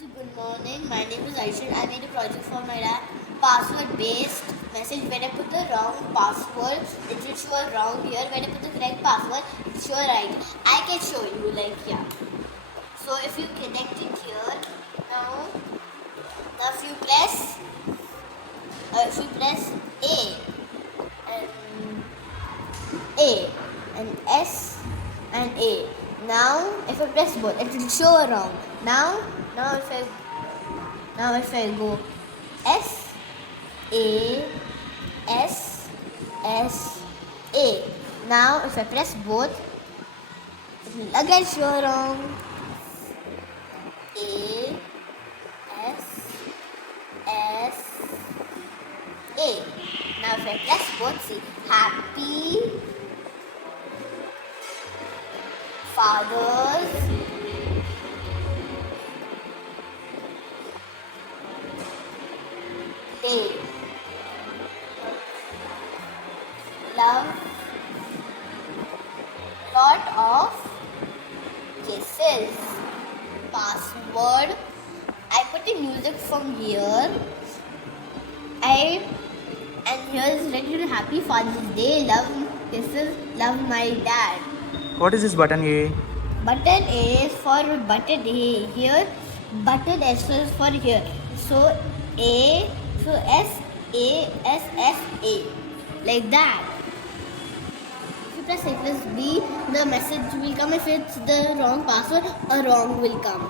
Good morning. My name is Arshan. I made a project for my lab. Password-based message. When I put the wrong password, it will show wrong here. When I put the correct password, it will show right. I can show you like here. So if you connect it here, now if you press A and S and A. Now if I press both, it will show wrong. Now if I go S A S S A. Now if I press both, it will again show wrong. A S S A. Now if I press both, see Happy Father's Day. Love lot of kisses. Password. I put the music from here. And here is written Happy Father's Day. Love kisses. Love my dad. What is this button A? Button A is for button A. Here button S is for here. So S A S S A, like that. If you press A plus B, the message will come. If it's the wrong password, a wrong will come.